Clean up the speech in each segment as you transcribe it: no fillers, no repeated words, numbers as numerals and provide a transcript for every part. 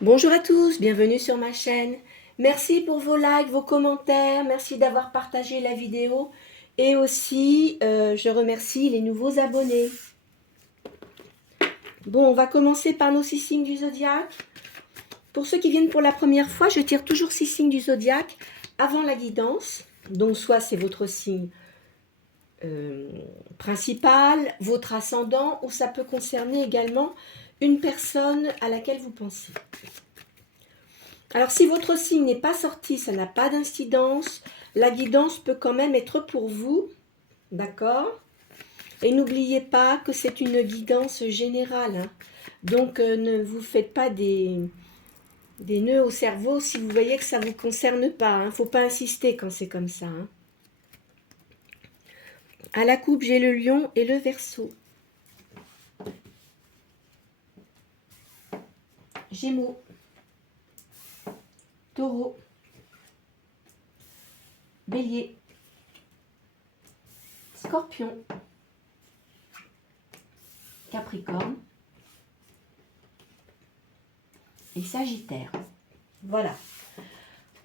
Bonjour à tous, bienvenue sur ma chaîne. Merci pour vos likes, vos commentaires, merci d'avoir partagé la vidéo et aussi je remercie les nouveaux abonnés. Bon, on va commencer par nos 6 signes du zodiaque. Pour ceux qui viennent pour la première fois, je tire toujours 6 signes du zodiaque avant la guidance. Donc soit c'est votre signe principal, votre ascendant, ou ça peut concerner également une personne à laquelle vous pensez. Alors, si votre signe n'est pas sorti, ça n'a pas d'incidence. La guidance peut quand même être pour vous, d'accord? Et n'oubliez pas que c'est une guidance générale, hein. Donc, ne vous faites pas des nœuds au cerveau si vous voyez que ça ne vous concerne pas. Il ne faut pas insister quand c'est comme ça, hein. À la coupe, j'ai le lion et le verseau. Gémeaux, taureau, bélier, scorpion, capricorne et sagittaire. Voilà.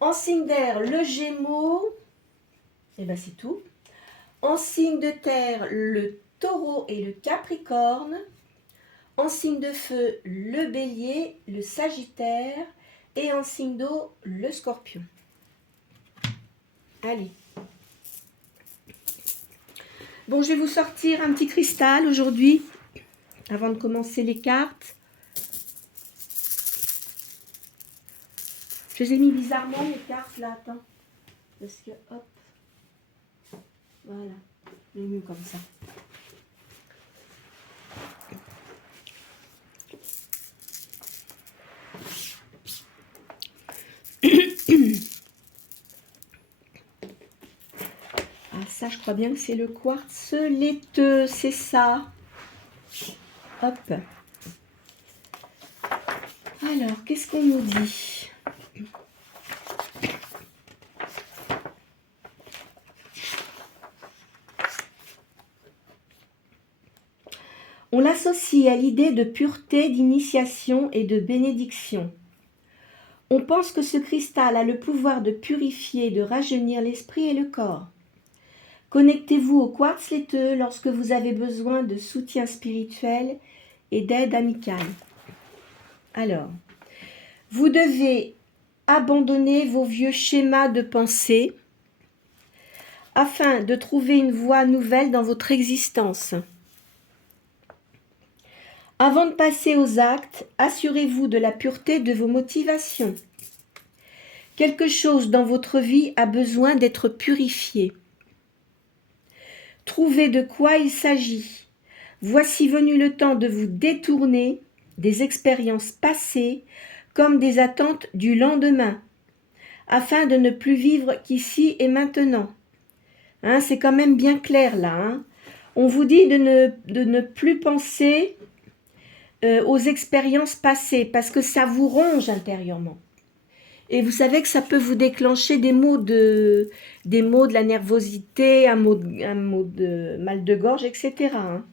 En signe d'air, le gémeaux, et ben c'est tout. En signe de terre, le taureau et le capricorne. En signe de feu, le bélier, le sagittaire. Et en signe d'eau, le scorpion. Allez. Bon, je vais vous sortir un petit cristal aujourd'hui, avant de commencer les cartes. Je les ai mis bizarrement, les cartes, là, attends. Parce que, hop. Voilà. Je l'ai mis comme ça. Ah, ça, je crois bien que c'est le quartz laiteux, c'est ça. Hop. Alors, qu'est-ce qu'on nous dit? On l'associe à l'idée de pureté, d'initiation et de bénédiction. On pense que ce cristal a le pouvoir de purifier et de rajeunir l'esprit et le corps. Connectez-vous au quartz laiteux lorsque vous avez besoin de soutien spirituel et d'aide amicale. Alors, vous devez abandonner vos vieux schémas de pensée afin de trouver une voie nouvelle dans votre existence. Avant de passer aux actes, assurez-vous de la pureté de vos motivations. Quelque chose dans votre vie a besoin d'être purifié. Trouvez de quoi il s'agit. Voici venu le temps de vous détourner des expériences passées comme des attentes du lendemain, afin de ne plus vivre qu'ici et maintenant. Hein, c'est quand même bien clair là, hein. On vous dit de ne plus penser aux expériences passées parce que ça vous ronge intérieurement. Et vous savez que ça peut vous déclencher des maux de la nervosité, un mot de mal de gorge, etc., hein.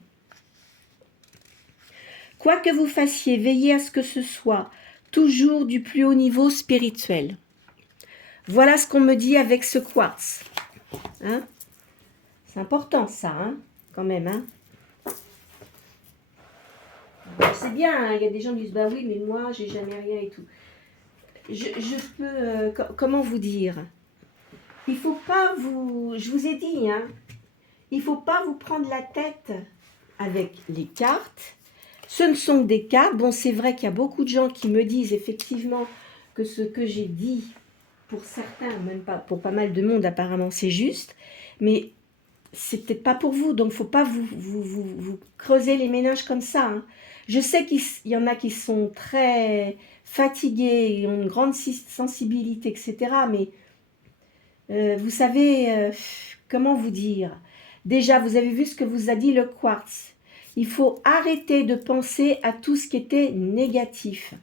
Quoi que vous fassiez, veillez à ce que ce soit toujours du plus haut niveau spirituel. Voilà ce qu'on me dit avec ce quartz. Hein, c'est important ça, hein, quand même, hein. C'est bien, hein, il y a des gens qui disent bah oui, mais moi j'ai jamais rien et tout. Je peux, comment vous dire? Il faut pas vous, je vous ai dit, hein, il faut pas vous prendre la tête avec les cartes. Ce ne sont que des cartes. Bon, c'est vrai qu'il y a beaucoup de gens qui me disent effectivement que ce que j'ai dit, pour certains, même pas pour pas mal de monde apparemment, c'est juste, mais c'est peut-être pas pour vous, donc il ne faut pas vous creuser les méninges comme ça, hein. Je sais qu'il y en a qui sont très fatigués, ils ont une grande sensibilité, etc. Mais vous savez, comment vous dire? Déjà, vous avez vu ce que vous a dit le quartz. Il faut arrêter de penser à tout ce qui était négatif.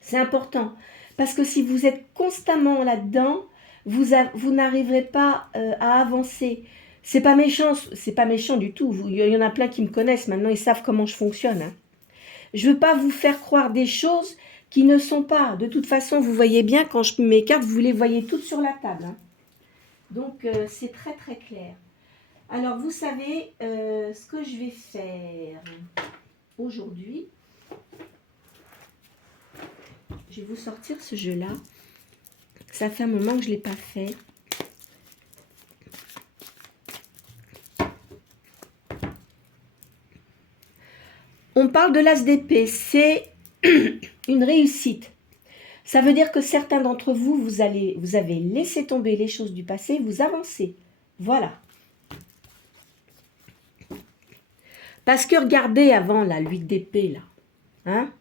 C'est important, parce que si vous êtes constamment là-dedans, vous n'arriverez pas à avancer. C'est pas méchant du tout. Il y en a plein qui me connaissent maintenant, ils savent comment je fonctionne, hein. Je ne veux pas vous faire croire des choses qui ne sont pas. De toute façon, vous voyez bien, quand je mets mes cartes, vous les voyez toutes sur la table. Hein. Donc, c'est très très clair. Alors, vous savez ce que je vais faire aujourd'hui. Je vais vous sortir ce jeu-là. Ça fait un moment que je ne l'ai pas fait. On parle de l'as d'épée. C'est une réussite. Ça veut dire que certains d'entre vous, vous avez laissé tomber les choses du passé, vous avancez. Voilà. Parce que regardez avant la 8 d'épée, là. Hein?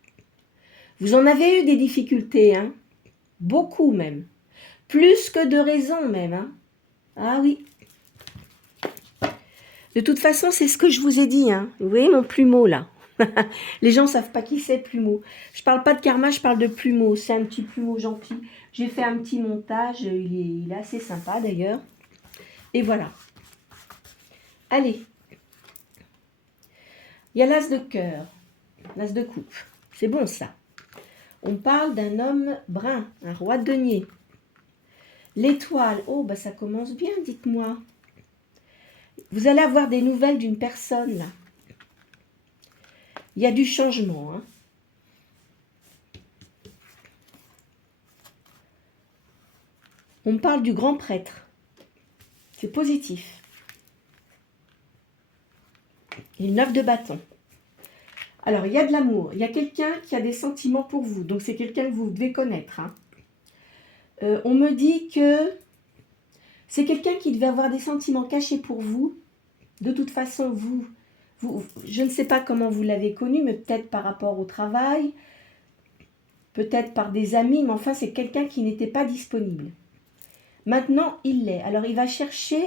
Vous en avez eu des difficultés, hein? Beaucoup même. Plus que de raisons même. Hein? Ah oui. De toute façon, c'est ce que je vous ai dit. Hein? Vous voyez mon plumeau là. Les gens ne savent pas qui c'est plumeau. Je ne parle pas de karma, je parle de plumeau. C'est un petit plumeau gentil. J'ai fait un petit montage. Il est assez sympa d'ailleurs. Et voilà. Allez. Il y a l'as de cœur. L'as de coupe. C'est bon ça. On parle d'un homme brun. Un roi de denier. L'étoile. Oh, bah ça commence bien, dites-moi. Vous allez avoir des nouvelles d'une personne là. Il y a du changement. Hein. On parle du grand prêtre. C'est positif. Et 9 de bâton. Alors, il y a de l'amour. Il y a quelqu'un qui a des sentiments pour vous. Donc, c'est quelqu'un que vous devez connaître. Hein. On me dit que c'est quelqu'un qui devait avoir des sentiments cachés pour vous. De toute façon, vous je ne sais pas comment vous l'avez connu, mais peut-être par rapport au travail, peut-être par des amis, mais enfin, c'est quelqu'un qui n'était pas disponible. Maintenant, il l'est. Alors, il va chercher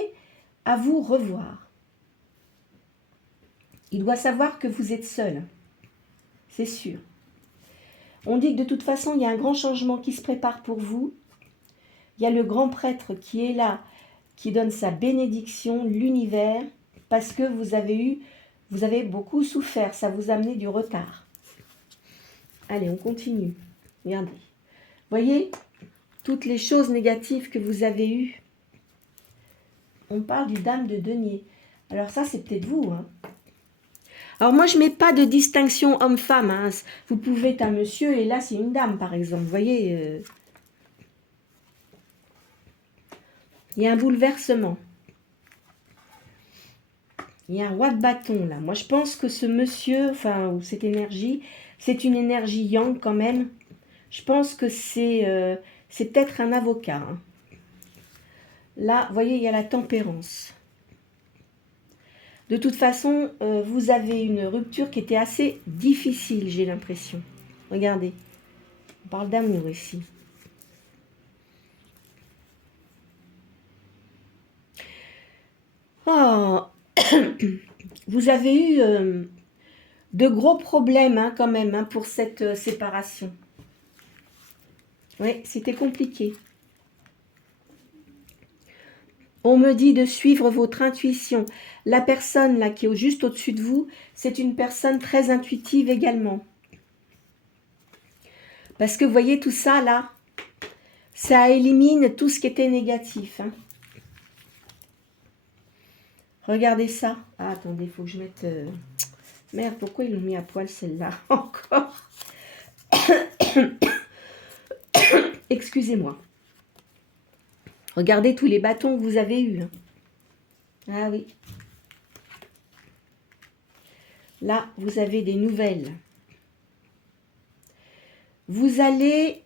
à vous revoir. Il doit savoir que vous êtes seul. C'est sûr. On dit que de toute façon, il y a un grand changement qui se prépare pour vous. Il y a le grand prêtre qui est là, qui donne sa bénédiction, l'univers, parce que vous avez beaucoup souffert, ça vous a amené du retard. Allez, on continue. Regardez. Voyez, toutes les choses négatives que vous avez eues. On parle du dame de denier. Alors ça, c'est peut-être vous. Hein. Alors moi, je ne mets pas de distinction homme-femme. Hein. Vous pouvez être un monsieur et là, c'est une dame, par exemple. Vous voyez, il y a un bouleversement. Il y a un roi de bâton, là. Moi, je pense que ce monsieur, enfin, ou cette énergie, c'est une énergie yang, quand même. Je pense que c'est peut-être un avocat. Hein. Là, vous voyez, il y a la tempérance. De toute façon, vous avez une rupture qui était assez difficile, j'ai l'impression. Regardez, on parle d'amour ici. Oh, vous avez eu de gros problèmes hein, quand même hein, pour cette séparation. Oui, c'était compliqué. On me dit de suivre votre intuition. La personne là qui est juste au-dessus de vous, c'est une personne très intuitive également. Parce que vous voyez tout ça là, ça élimine tout ce qui était négatif. Hein. Regardez ça. Ah, attendez, il faut que je mette... Merde, pourquoi ils l'ont mis à poil celle-là encore? Excusez-moi. Regardez tous les bâtons que vous avez eus. Hein. Ah oui. Là, vous avez des nouvelles. Vous allez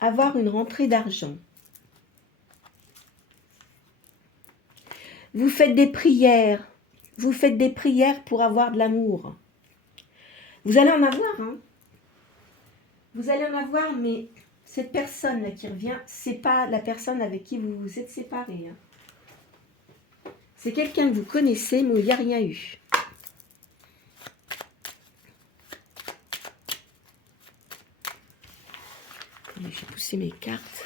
avoir une rentrée d'argent. Vous faites des prières. Vous faites des prières pour avoir de l'amour. Vous allez en avoir, hein. Vous allez en avoir, mais cette personne-là qui revient, c'est pas la personne avec qui vous vous êtes séparés. Hein. C'est quelqu'un que vous connaissez, mais il n'y a rien eu. J'ai poussé mes cartes.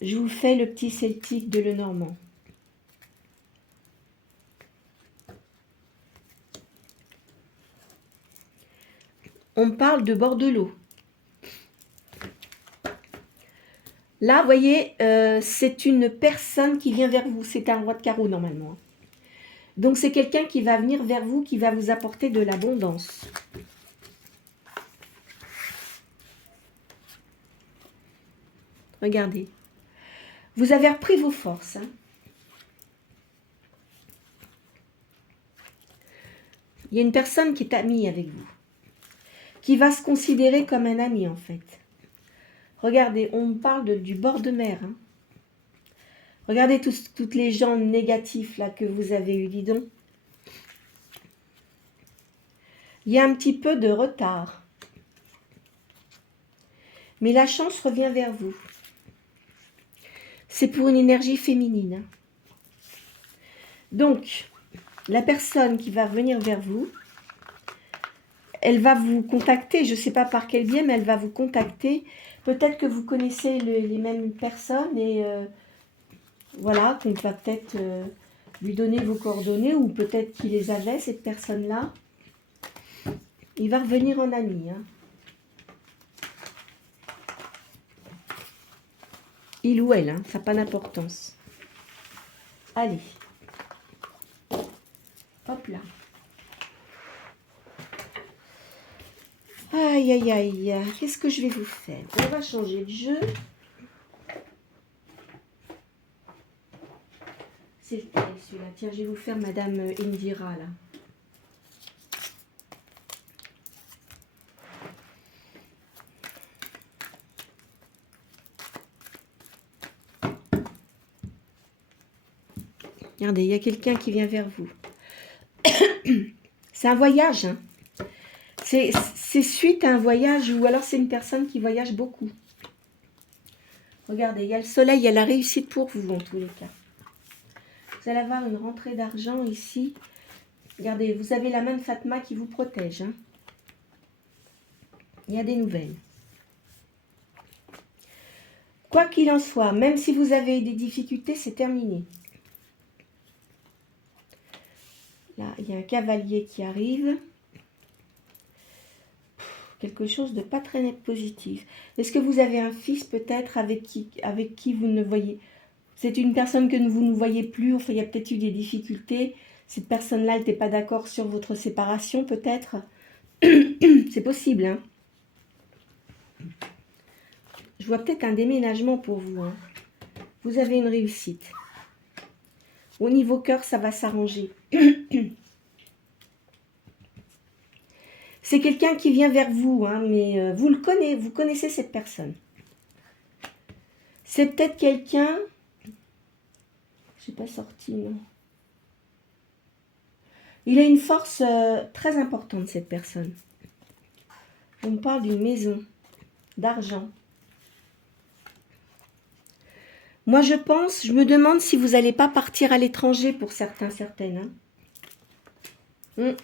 Je vous fais le petit celtique de Lenormand. on parle de bord de l'eau. Là, vous voyez, c'est une personne qui vient vers vous. C'est un roi de carreau, normalement. Donc, c'est quelqu'un qui va venir vers vous, qui va vous apporter de l'abondance. Regardez. Vous avez repris vos forces. Hein. Il y a une personne qui est amie avec vous, qui va se considérer comme un ami, en fait. Regardez, on parle du bord de mer. Hein. Regardez toutes les gens négatifs là que vous avez eu, dis donc. Il y a un petit peu de retard. Mais la chance revient vers vous. C'est pour une énergie féminine. Donc, la personne qui va venir vers vous, elle va vous contacter, je ne sais pas par quel biais, mais elle va vous contacter. Peut-être que vous connaissez les mêmes personnes et voilà, qu'on va peut-être lui donner vos coordonnées ou peut-être qu'il les avait, cette personne-là. Il va revenir en ami. Hein. Il ou elle, hein, ça n'a pas d'importance. Allez. Hop là. Aïe, aïe, aïe. Qu'est-ce que je vais vous faire? On va changer de jeu. C'est lequel celui-là? Tiens, je vais vous faire Madame Indira, là. Regardez, il y a quelqu'un qui vient vers vous. C'est un voyage. Hein. C'est suite à un voyage ou alors c'est une personne qui voyage beaucoup. Regardez, il y a le soleil, il y a la réussite pour vous en tous les cas. Vous allez avoir une rentrée d'argent ici. Regardez, vous avez la main de Fatma qui vous protège. Hein. Il y a des nouvelles. Quoi qu'il en soit, même si vous avez des difficultés, c'est terminé. Là, il y a un cavalier qui arrive. Quelque chose de pas très net positif. Est-ce que vous avez un fils peut-être avec qui vous ne voyez... C'est une personne que vous ne voyez plus, enfin il y a peut-être eu des difficultés. Cette personne-là, elle n'était pas d'accord sur votre séparation peut-être. C'est possible. Hein. Je vois peut-être un déménagement pour vous. Hein. Vous avez une réussite. Au niveau cœur, ça va s'arranger. C'est quelqu'un qui vient vers vous, hein, mais vous connaissez cette personne. C'est peut-être quelqu'un... Je n'ai pas sorti, non. Il a une force très importante, cette personne. On me parle d'une maison, d'argent. Moi, je me demande si vous n'allez pas partir à l'étranger pour certains, certaines. Hein.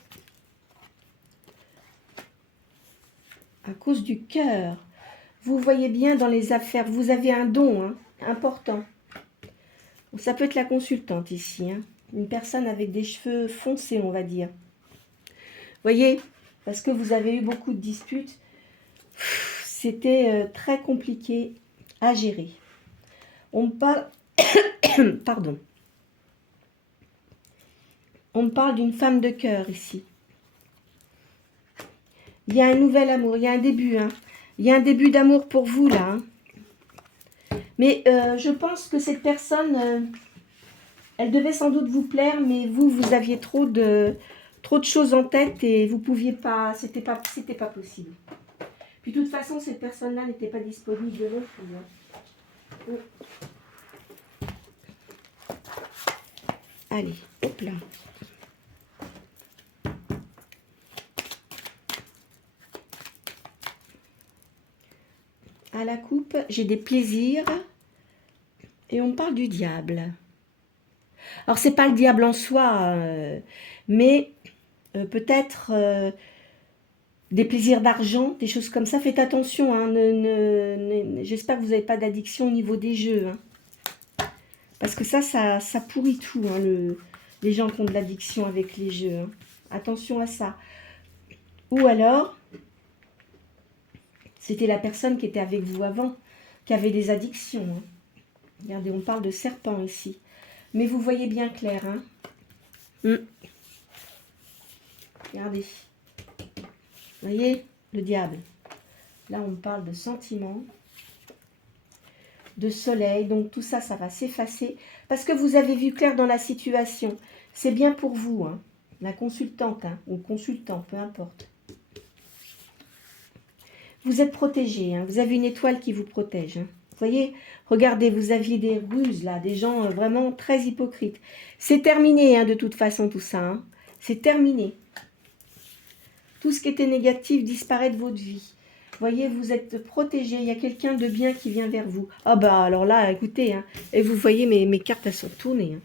À cause du cœur. Vous voyez bien dans les affaires, vous avez un don hein, important. Ça peut être la consultante ici. Hein. Une personne avec des cheveux foncés, on va dire. Vous voyez, parce que vous avez eu beaucoup de disputes. C'était très compliqué à gérer. On me parle... Pardon. On me parle d'une femme de cœur ici. Il y a un nouvel amour, il y a un début. Hein. Il y a un début d'amour pour vous, là. Hein. Mais je pense que cette personne, elle devait sans doute vous plaire, mais vous aviez trop de choses en tête et vous pouviez pas, c'était pas possible. Puis de toute façon, cette personne-là n'était pas disponible non plus. Hein. Allez, hop là. À la coupe, j'ai des plaisirs et on me parle du diable. Alors, c'est pas le diable en soi, mais peut-être des plaisirs d'argent, des choses comme ça. Faites attention, hein, j'espère que vous n'avez pas d'addiction au niveau des jeux. Hein. Parce que ça pourrit tout, hein, les gens qui ont de l'addiction avec les jeux. Hein. Attention à ça. Ou alors, C'était la personne qui était avec vous avant, qui avait des addictions. Hein. Regardez, on parle de serpent ici. Mais vous voyez bien clair. Hein. Regardez. Vous voyez, le diable. Là, on parle de sentiments, de soleil. Donc, tout ça, ça va s'effacer. Parce que vous avez vu clair dans la situation. C'est bien pour vous, hein. La consultante, hein, ou consultant, peu importe. Vous êtes protégé, hein. Vous avez une étoile qui vous protège. Hein. Vous voyez, regardez, vous aviez des ruses, là, des gens vraiment très hypocrites. C'est terminé, hein, de toute façon, tout ça. Hein. C'est terminé. Tout ce qui était négatif disparaît de votre vie. Vous voyez, vous êtes protégé. Il y a quelqu'un de bien qui vient vers vous. Ah bah, alors là, écoutez, hein, et vous voyez, mes cartes, elles sont tournées. Hein.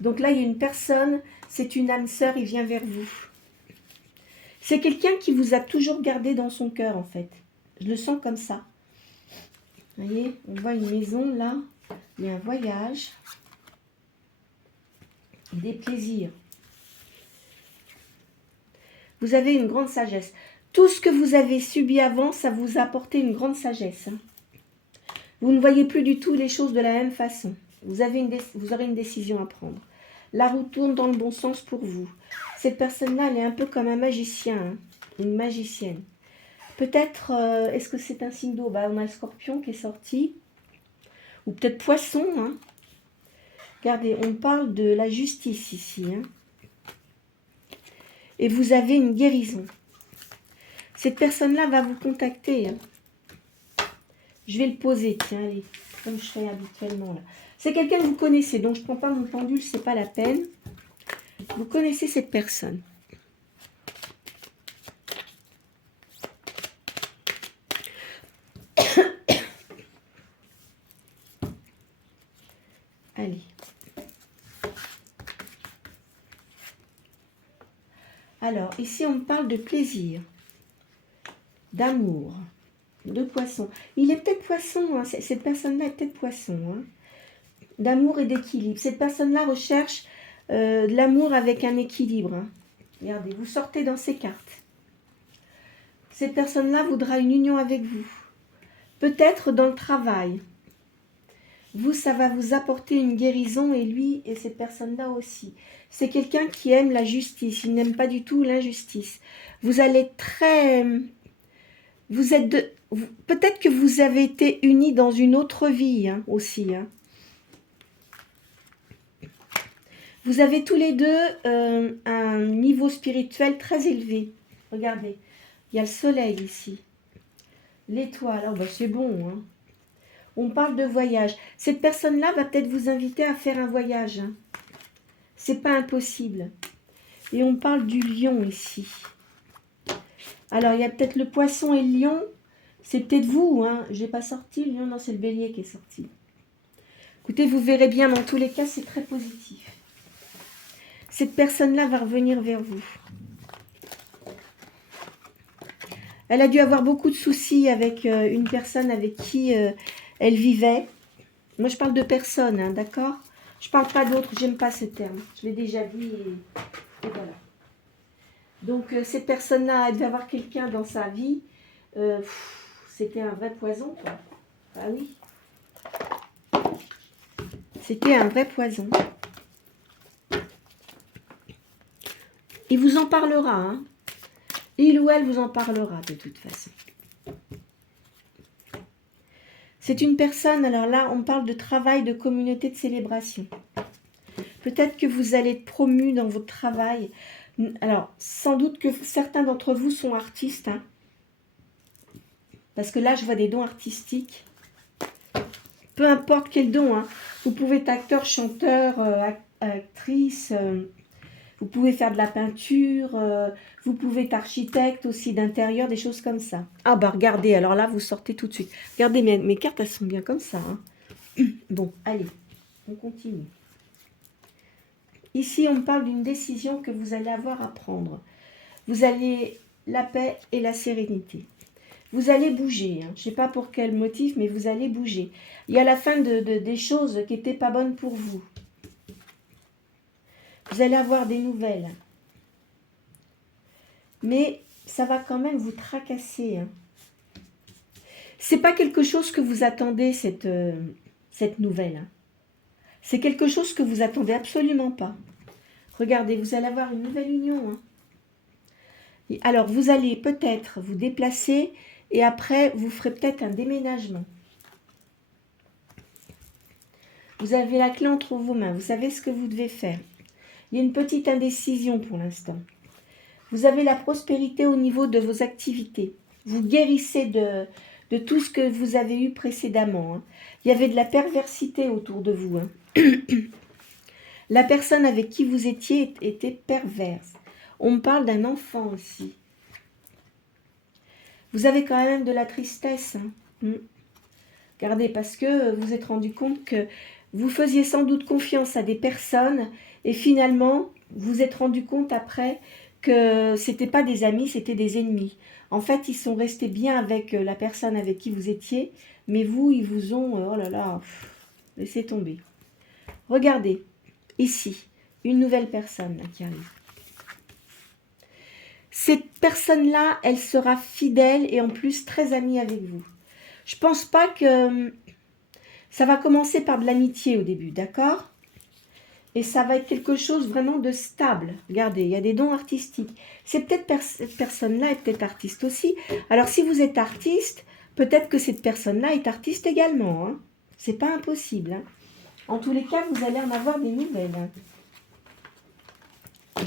Donc là, il y a une personne, c'est une âme sœur, il vient vers vous. C'est quelqu'un qui vous a toujours gardé dans son cœur, en fait. Je le sens comme ça. Vous voyez, on voit une maison, là. Il y a un voyage. Et des plaisirs. Vous avez une grande sagesse. Tout ce que vous avez subi avant, ça vous a apporté une grande sagesse. Hein. Vous ne voyez plus du tout les choses de la même façon. Vous aurez une décision à prendre. La roue tourne dans le bon sens pour vous. Cette personne-là, elle est un peu comme un magicien, hein, une magicienne. Peut-être, est-ce que c'est un signe d'eau? On a le scorpion qui est sorti. Ou peut-être poisson. Hein. Regardez, on parle de la justice ici. Hein. Et vous avez une guérison. Cette personne-là va vous contacter. Hein. Je vais le poser, tiens, allez, comme je fais habituellement là. C'est quelqu'un que vous connaissez, donc je ne prends pas mon pendule, c'est pas la peine. Vous connaissez cette personne. Allez. Alors, ici, on me parle de plaisir, d'amour, de poisson. Il est peut-être poisson, hein, cette personne-là est peut-être poisson. Hein, d'amour et d'équilibre. Cette personne-là recherche de l'amour avec un équilibre. Hein. Regardez, vous sortez dans ces cartes. Cette personne-là voudra une union avec vous. Peut-être dans le travail. Vous, ça va vous apporter une guérison et lui et cette personne-là aussi. C'est quelqu'un qui aime la justice. Il n'aime pas du tout l'injustice. Vous allez très... Vous êtes de... Peut-être que vous avez été unis dans une autre vie hein, aussi. Hein. Vous avez tous les deux un niveau spirituel très élevé. Regardez, il y a le soleil ici. L'étoile, oh ben c'est bon. Hein. On parle de voyage. Cette personne-là va peut-être vous inviter à faire un voyage. Hein. C'est pas impossible. Et on parle du lion ici. Alors, il y a peut-être le poisson et le lion. C'est peut-être vous. Hein. Je n'ai pas sorti le lion. Non, c'est le bélier qui est sorti. Écoutez, vous verrez bien. Dans tous les cas, c'est très positif. Cette personne-là va revenir vers vous. Elle a dû avoir beaucoup de soucis avec une personne avec qui elle vivait. Moi, je parle de personne, hein, d'accord? Je parle pas d'autres, j'aime pas ce terme. Je l'ai déjà dit et voilà. Donc, cette personne-là, elle devait avoir quelqu'un dans sa vie. C'était un vrai poison, quoi. Ah oui. C'était un vrai poison. Il vous en parlera, hein. Il ou elle vous en parlera de toute façon. C'est une personne, alors là, on parle de travail, de communauté, de célébration. Peut-être que vous allez être promu dans votre travail. Alors, sans doute que certains d'entre vous sont artistes. Hein, parce que là, je vois des dons artistiques. Peu importe quel don. Hein, vous pouvez être acteur, chanteur, actrice. Vous pouvez faire de la peinture. Vous pouvez être architecte aussi d'intérieur, des choses comme ça. Ah bah regardez, alors là, vous sortez tout de suite. Regardez, mes cartes, elles sont bien comme ça. Hein. Bon, allez, on continue. Ici, on parle d'une décision que vous allez avoir à prendre. Vous allez la paix et la sérénité. Vous allez bouger. Hein. Je ne sais pas pour quel motif, mais vous allez bouger. Il y a la fin des choses qui n'étaient pas bonnes pour vous. Vous allez avoir des nouvelles. Mais ça va quand même vous tracasser. Hein. C'est pas quelque chose que vous attendez, cette nouvelle. Hein. C'est quelque chose que vous attendez absolument pas. Regardez, vous allez avoir une nouvelle union. Hein. Alors, vous allez peut-être vous déplacer et après, vous ferez peut-être un déménagement. Vous avez la clé entre vos mains. Vous savez ce que vous devez faire. Il y a une petite indécision pour l'instant. Vous avez la prospérité au niveau de vos activités. Vous guérissez de tout ce que vous avez eu précédemment. Hein. Il y avait de la perversité autour de vous. Hein. La personne avec qui vous étiez était perverse. On me parle d'un enfant aussi. Vous avez quand même de la tristesse. Hein. Regardez, parce que vous vous êtes rendu compte que vous faisiez sans doute confiance à des personnes et finalement, vous vous êtes rendu compte après que ce n'étaient pas des amis, c'était des ennemis. En fait, ils sont restés bien avec la personne avec qui vous étiez, mais vous, ils vous ont, oh là là, laissé tomber. Regardez, ici, une nouvelle personne là, qui arrive. Cette personne-là, elle sera fidèle et en plus très amie avec vous. Je pense pas que ça va commencer par de l'amitié au début, d'accord? Et ça va être quelque chose vraiment de stable. Regardez, il y a des dons artistiques. C'est peut-être cette personne-là est peut-être artiste aussi. Alors si vous êtes artiste, peut-être que cette personne-là est artiste également. Hein. C'est pas impossible. Hein. En tous les cas, vous allez en avoir des nouvelles. Hein.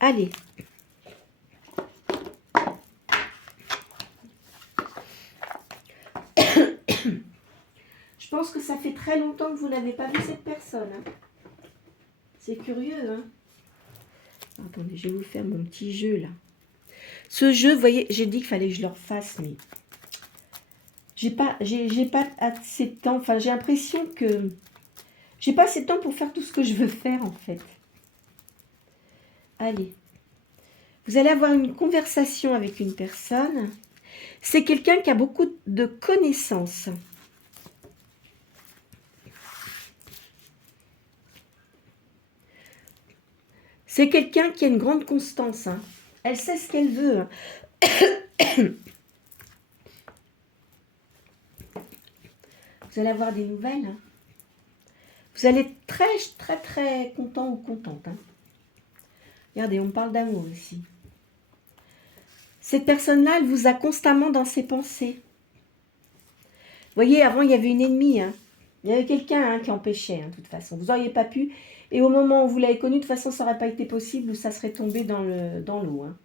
Allez. Je pense que ça fait très longtemps que vous n'avez pas vu cette personne. Hein. C'est curieux, hein. Attendez, je vais vous faire mon petit jeu, là. Ce jeu, vous voyez, j'ai dit qu'il fallait que je le refasse, mais j'ai pas assez de temps. Enfin, j'ai l'impression que j'ai pas assez de temps pour faire tout ce que je veux faire, en fait. Allez. Vous allez avoir une conversation avec une personne. C'est quelqu'un qui a beaucoup de connaissances. C'est quelqu'un qui a une grande constance. Hein. Elle sait ce qu'elle veut. Hein. Vous allez avoir des nouvelles. Hein. Vous allez être très, très, très content ou contente. Hein. Regardez, on parle d'amour ici. Cette personne-là, elle vous a constamment dans ses pensées. Vous voyez, avant, il y avait une ennemie. Hein. Il y avait quelqu'un qui empêchait, hein, de toute façon. Vous n'auriez pas pu. Et au moment où vous l'avez connu, de toute façon, ça n'aurait pas été possible ou ça serait tombé dans l'eau. Hein.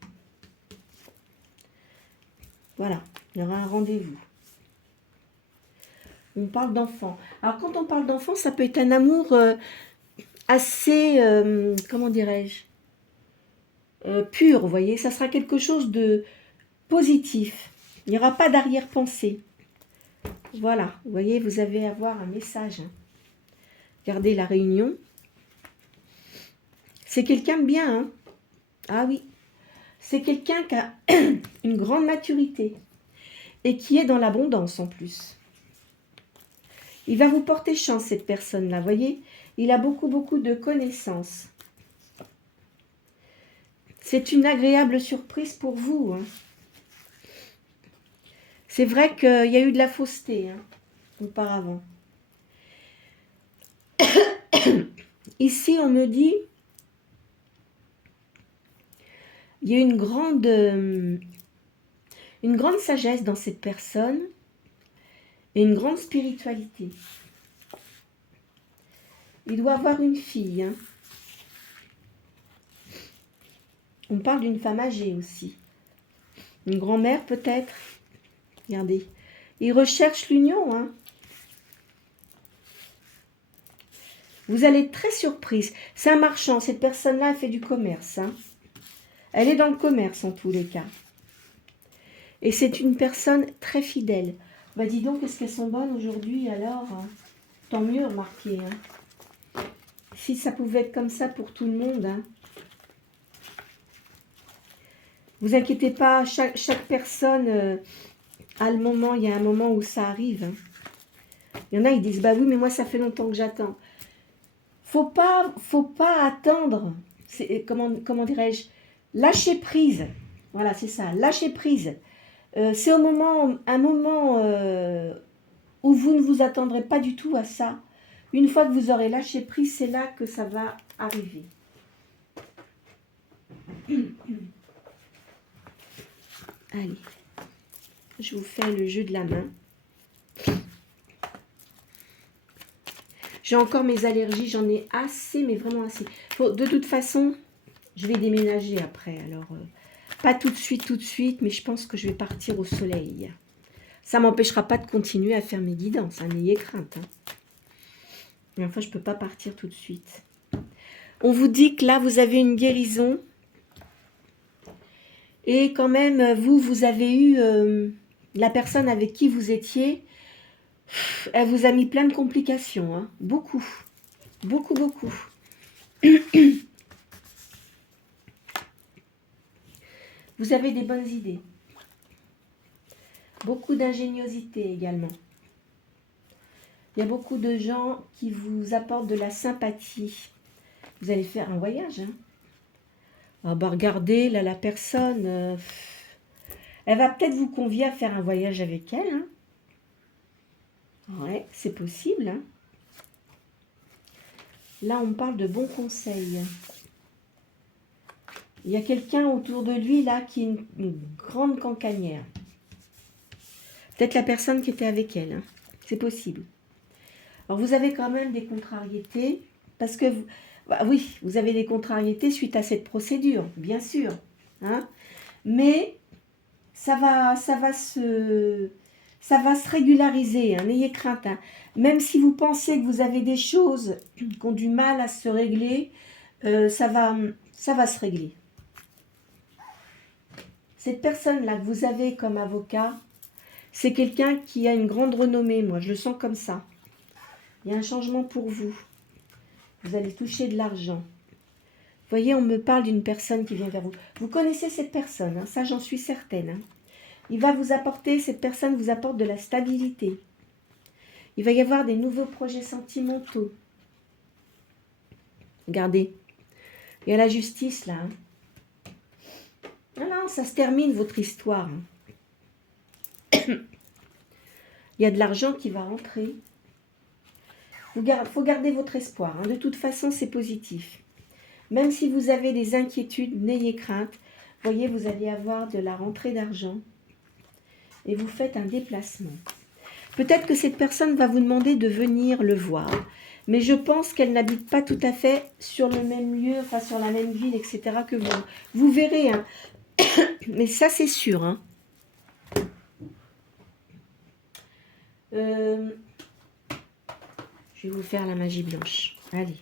Voilà, il y aura un rendez-vous. On parle d'enfant. Alors, quand on parle d'enfant, ça peut être un amour assez, comment dirais-je, pur, vous voyez. Ça sera quelque chose de positif. Il n'y aura pas d'arrière-pensée. Voilà, vous voyez, vous allez avoir un message. Hein. Regardez la réunion. C'est quelqu'un de bien, hein. Ah oui. C'est quelqu'un qui a une grande maturité et qui est dans l'abondance en plus. Il va vous porter chance, cette personne-là, voyez. Il a beaucoup, beaucoup de connaissances. C'est une agréable surprise pour vous. Hein. C'est vrai qu'il y a eu de la fausseté hein, auparavant. Ici, on me dit, il y a une grande sagesse dans cette personne et une grande spiritualité. Il doit avoir une fille. Hein. On parle d'une femme âgée aussi. Une grand-mère peut-être. Regardez. Il recherche l'union. Hein. Vous allez être très surprise. C'est un marchand. Cette personne-là, elle fait du commerce. Hein. Elle est dans le commerce en tous les cas. Et c'est une personne très fidèle. Bah dis donc, est-ce qu'elles sont bonnes aujourd'hui alors hein. Tant mieux, remarquez. Hein. Si ça pouvait être comme ça pour tout le monde. Hein. Vous inquiétez pas, chaque personne a le moment, il y a un moment où ça arrive. Hein. Il y en a, ils disent, bah oui, mais moi ça fait longtemps que j'attends. Faut pas attendre, comment dirais-je, lâcher prise. Voilà, c'est ça, lâcher prise. C'est un moment où vous ne vous attendrez pas du tout à ça. Une fois que vous aurez lâché prise, c'est là que ça va arriver. Allez, je vous fais le jeu de la main. J'ai encore mes allergies, j'en ai assez, mais vraiment assez. De toute façon, je vais déménager après. Alors, pas tout de suite, mais je pense que je vais partir au soleil. Ça ne m'empêchera pas de continuer à faire mes guidances, hein, n'ayez crainte. Hein. Mais enfin, je ne peux pas partir tout de suite. On vous dit que là, vous avez une guérison. Et quand même, vous avez eu la personne avec qui vous étiez, elle vous a mis plein de complications. Hein. Beaucoup. Beaucoup. Vous avez des bonnes idées. Beaucoup d'ingéniosité également. Il y a beaucoup de gens qui vous apportent de la sympathie. Vous allez faire un voyage. Hein. Ah bah regardez, là, la personne, elle va peut-être vous convier à faire un voyage avec elle. Hein. Ouais, c'est possible. Hein. Là, on parle de bons conseils. Il y a quelqu'un autour de lui, là, qui est une grande cancanière. Peut-être la personne qui était avec elle. Hein. C'est possible. Alors, vous avez quand même des contrariétés, parce que, oui, vous avez des contrariétés suite à cette procédure, bien sûr. Hein. Mais ça va se régulariser, hein, n'ayez crainte. Hein. Même si vous pensez que vous avez des choses qui ont du mal à se régler, ça va se régler. Cette personne-là que vous avez comme avocat, c'est quelqu'un qui a une grande renommée, moi, je le sens comme ça. Il y a un changement pour vous. Vous allez toucher de l'argent. Vous voyez, on me parle d'une personne qui vient vers vous. Vous connaissez cette personne, hein, ça j'en suis certaine. Hein. Il va vous apporter, cette personne vous apporte de la stabilité. Il va y avoir des nouveaux projets sentimentaux. Regardez, il y a la justice là. Hein. Non, ça se termine votre histoire. Hein. Il y a de l'argent qui va rentrer. Il faut garder votre espoir. Hein. De toute façon, c'est positif. Même si vous avez des inquiétudes, n'ayez crainte. Voyez, vous allez avoir de la rentrée d'argent. Et vous faites un déplacement. Peut-être que cette personne va vous demander de venir le voir. Mais je pense qu'elle n'habite pas tout à fait sur le même lieu, enfin sur la même ville, etc. que vous. Vous verrez. Hein. Mais ça, c'est sûr. Hein. Je vais vous faire la magie blanche. Allez.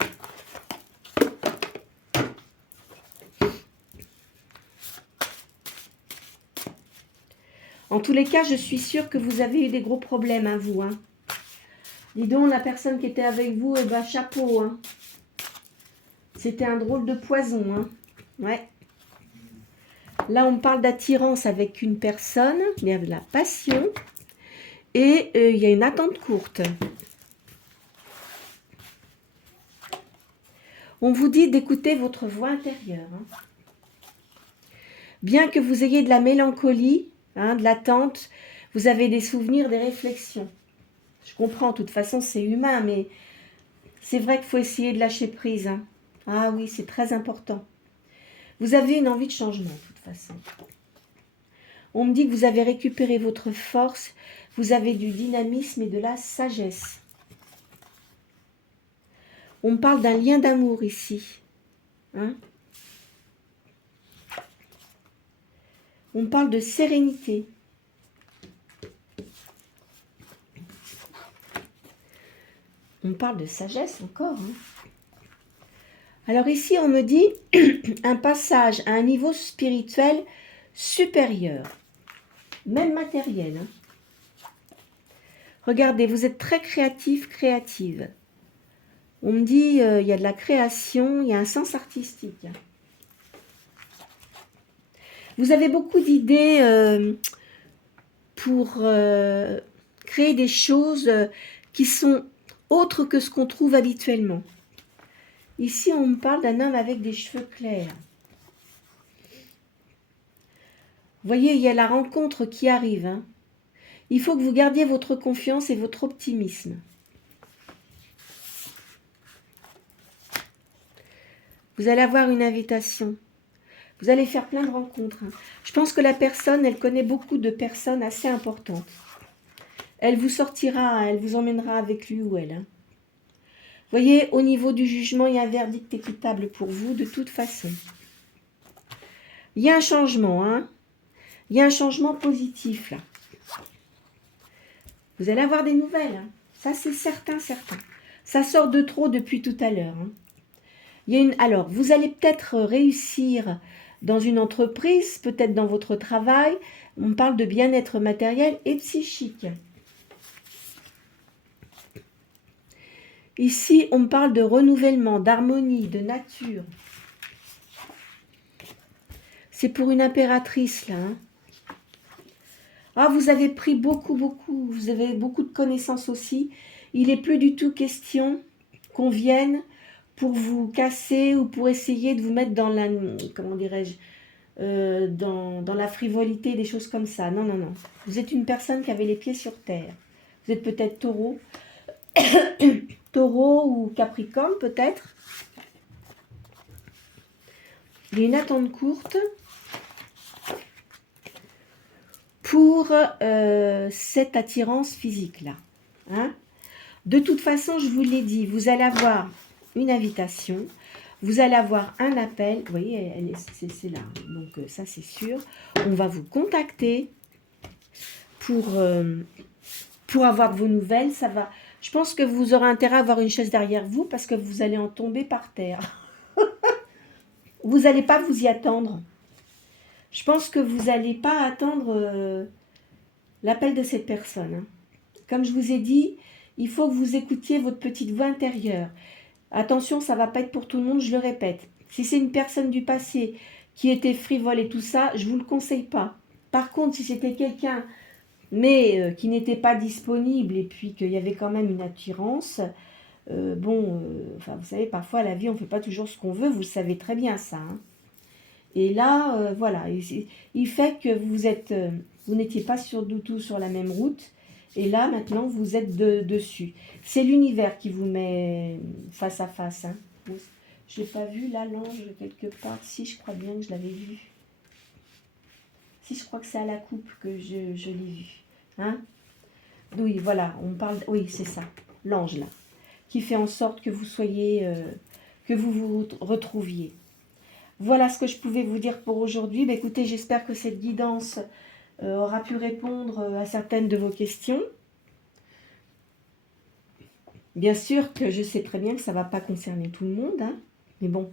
En tous les cas, je suis sûre que vous avez eu des gros problèmes, hein, vous. Hein. Dis donc, la personne qui était avec vous, eh ben, chapeau. Hein. C'était un drôle de poison. Hein. Ouais. Là, on parle d'attirance avec une personne, il y a de la passion et il y a une attente courte. On vous dit d'écouter votre voix intérieure. Hein. Bien que vous ayez de la mélancolie, hein, de l'attente, vous avez des souvenirs, des réflexions. Je comprends, de toute façon, c'est humain, mais c'est vrai qu'il faut essayer de lâcher prise. Hein. Ah oui, c'est très important. Vous avez une envie de changement, de toute façon. On me dit que vous avez récupéré votre force, vous avez du dynamisme et de la sagesse. On me parle d'un lien d'amour ici. Hein? On parle de sérénité. On parle de sagesse encore. Hein? Alors ici, on me dit un passage à un niveau spirituel supérieur, même matériel. Hein? Regardez, vous êtes très créatif, créative. On me dit il y a de la création, il y a un sens artistique. Vous avez beaucoup d'idées pour créer des choses qui sont autres que ce qu'on trouve habituellement. Ici, on me parle d'un homme avec des cheveux clairs. Vous voyez, il y a la rencontre qui arrive. Hein. Il faut que vous gardiez votre confiance et votre optimisme. Vous allez avoir une invitation. Vous allez faire plein de rencontres. Hein. Je pense que la personne, elle connaît beaucoup de personnes assez importantes. Elle vous sortira, elle vous emmènera avec lui ou elle. Hein. Vous voyez, au niveau du jugement, il y a un verdict équitable pour vous de toute façon. Il y a un changement, hein. Il y a un changement positif là. Vous allez avoir des nouvelles. Hein. Ça, c'est certain, certain. Ça sort de trop depuis tout à l'heure. Hein. Il y a une... Alors, vous allez peut-être réussir dans une entreprise, peut-être dans votre travail. On parle de bien-être matériel et psychique. Ici, on parle de renouvellement, d'harmonie, de nature. C'est pour une impératrice, là. Hein. Ah, vous avez pris beaucoup, vous avez beaucoup de connaissances aussi. Il n'est plus du tout question qu'on vienne pour vous casser ou pour essayer de vous mettre dans la, comment dirais-je, dans la frivolité, des choses comme ça. Non, non, non. Vous êtes une personne qui avait les pieds sur terre. Vous êtes peut-être taureau, taureau ou capricorne peut-être. Il y a une attente courte pour cette attirance physique-là. Hein? De toute façon, je vous l'ai dit, vous allez avoir une invitation, vous allez avoir un appel, vous voyez, c'est là, donc ça c'est sûr. On va vous contacter pour avoir vos nouvelles. Ça va. Je pense que vous aurez intérêt à avoir une chaise derrière vous parce que vous allez en tomber par terre. Vous n'allez pas vous y attendre. Je pense que vous n'allez pas attendre l'appel de cette personne. Hein. Comme je vous ai dit, il faut que vous écoutiez votre petite voix intérieure. Attention, ça ne va pas être pour tout le monde, je le répète. Si c'est une personne du passé qui était frivole et tout ça, je ne vous le conseille pas. Par contre, si c'était quelqu'un, mais qui n'était pas disponible et puis qu'il y avait quand même une attirance, enfin, vous savez, parfois à la vie, on ne fait pas toujours ce qu'on veut, vous savez très bien ça. Hein. Et là, voilà, il fait que vous n'étiez pas du tout sur la même route. Et là, maintenant, vous êtes dessus. C'est l'univers qui vous met face à face. Hein. Je n'ai pas vu là, l'ange, quelque part. Si, je crois bien que je l'avais vu. Si, je crois que c'est à la coupe que je l'ai vu. Hein. Oui, voilà, on parle... Oui, c'est ça, l'ange là. Qui fait en sorte que vous soyez... que vous vous retrouviez. Voilà ce que je pouvais vous dire pour aujourd'hui. Bah, écoutez, j'espère que cette guidance aura pu répondre à certaines de vos questions. Bien sûr que je sais très bien que ça ne va pas concerner tout le monde, hein, mais bon,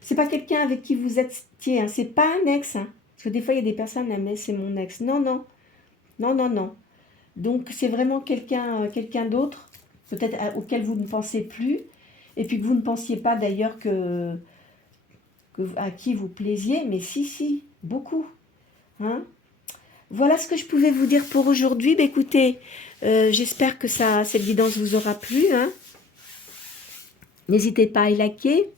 c'est pas quelqu'un avec qui vous étiez, hein, c'est pas un ex, hein, parce que des fois il y a des personnes, ah, mais c'est mon ex, non, non, non, non, non. Donc c'est vraiment quelqu'un d'autre, peut-être auquel vous ne pensez plus, et puis que vous ne pensiez pas d'ailleurs à qui vous plaisiez, mais si, beaucoup, hein. Voilà ce que je pouvais vous dire pour aujourd'hui. Bah, écoutez, j'espère que cette guidance vous aura plu. Hein. N'hésitez pas à liker,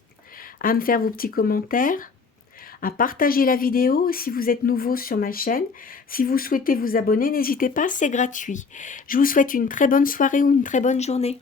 à me faire vos petits commentaires, à partager la vidéo si vous êtes nouveau sur ma chaîne. Si vous souhaitez vous abonner, n'hésitez pas, c'est gratuit. Je vous souhaite une très bonne soirée ou une très bonne journée.